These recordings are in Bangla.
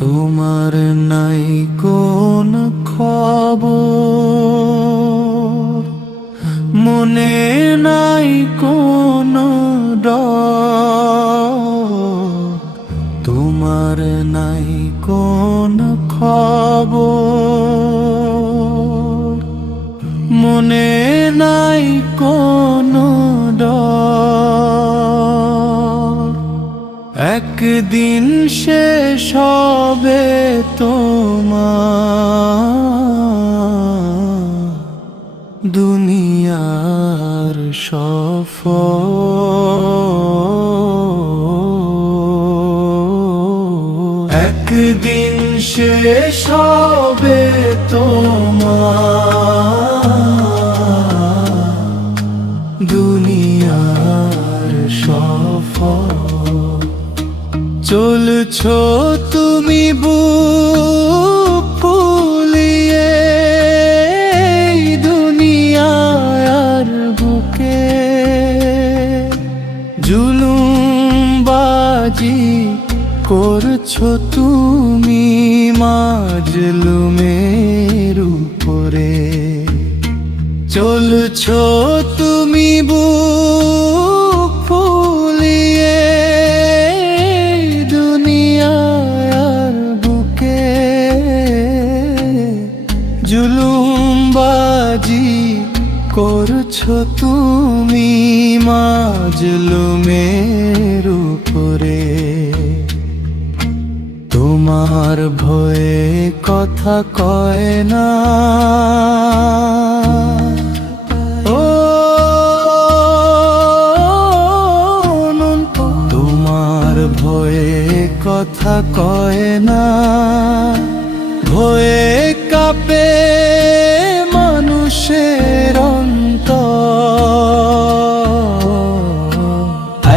তোমার নাই কোন খবর, মনে নাই কোন ডর। তোমার নাই কোন খবর, মনে নাই কোন ডর। একদিন শেষ হবে তোমার দুনিয়ার সফর। একদিন শেষ হবে তোমার দুনিয়ার সফর। চলছো তুমি বুক ফুলিয়ে দুনিয়ার বুকে, জুলুমবাজি করছো তুমি মাজলুমের উপরে। চলছো তুমি বুক ফুলিয়ে দুনিয়ার বুকে, জুলুমবাজি করছো তুমি মাজলুমের উপরে। তোমার ভয়ে কথা কয় না, তোমার ভয়ে কথা কয় না। ভয়ে কাঁপে মানুষের অন্তর।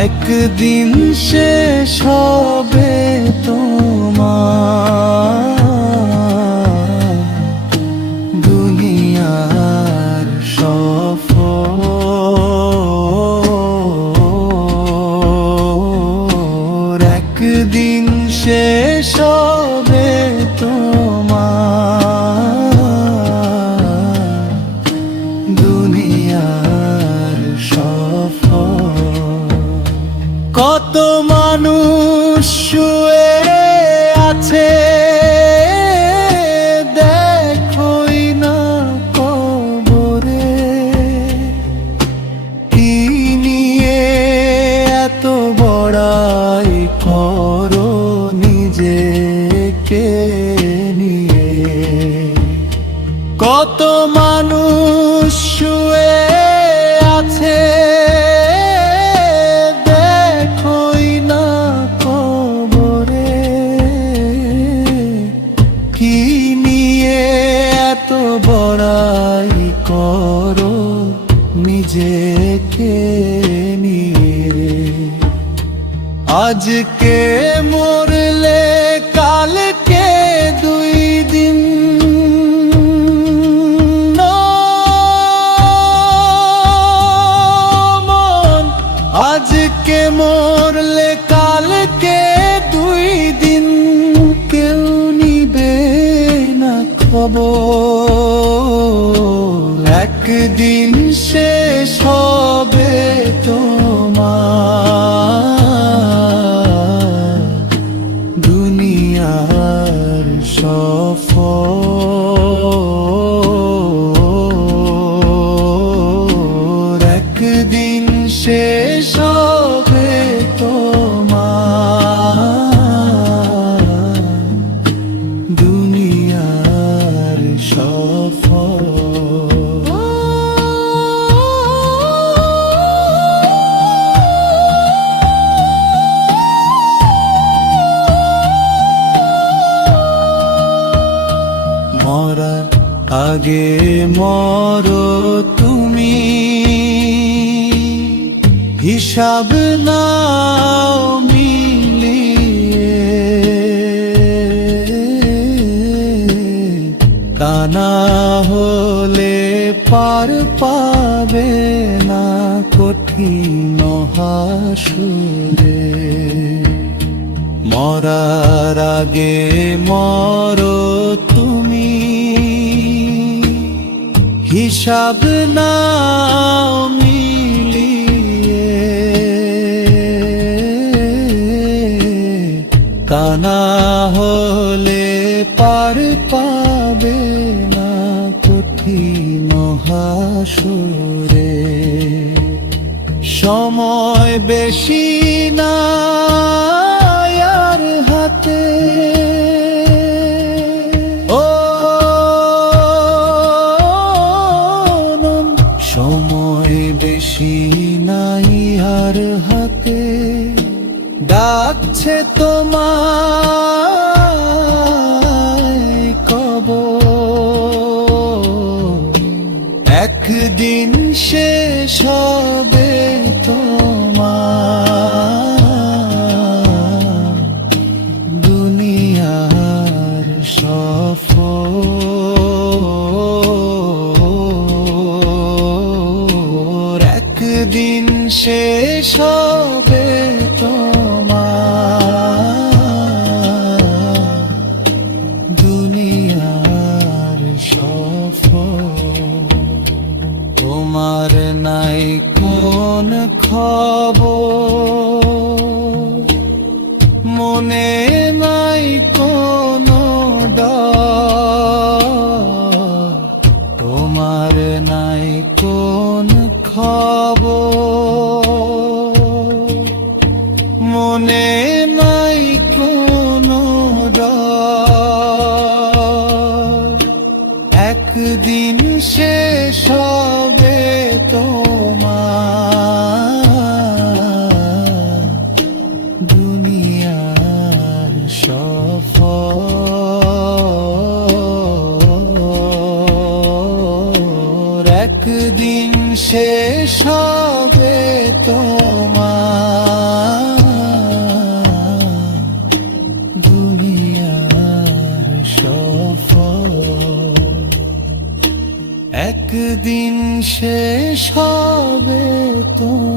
একদিন শেষ হবে তোমার দুনিয়ার সফর। একদিন শেষ হবে তোমার দুনিয়ার সফর। কত মানুষ শুয়ে আছে দেখোই না কবরে। কি নিয়ে এত বড়াই করো নিজেকে নিয়ে। কত মানুষ শুয়ে আছে দেখোই না কবরে। কি নিয়ে এত বড়াই করো নিজেকে নিয়ে। আজকে মরলে কালকে দুই দিন, আজকে মরলে কালকে দুই দিন, কেউ নিবে না খবর। একদিন শেষ হবে তোমার দুনিয়ার সফর। একদিন শেষ হবে তোমার দুনিয়ার সফর। মরার আগে মরো তুমি, হিসাব নাও মিলিয়ে। তা না হলে পার পাবে না কঠিন হাসরে। মরার আগে মরো তুমি, হিসাব নাও মিলিয়ে। তা না হলে পার পাবে না কঠিন হাসরে। সময় বেশি নাই আর হাতে, সময় বেশি নাই আর হাতে। ডাকছে তোমায় কবর, একদিন শেষ হবে তোমার দুনিয়ার সফর। একদিন শেষ হবে তোমার দুনিয়ার সফর। তোমার নাই কোন খবর, মনে নাই কোনো ডর। তোমার নাই কোন খবর, মনে নাই কোনো ডর। একদিন শেষ হবে তোমার দুনিয়ার সফর। একদিন শেষ হবে তোমার দুনিয়ার সফর। একদিন শেষ হবে তোমার।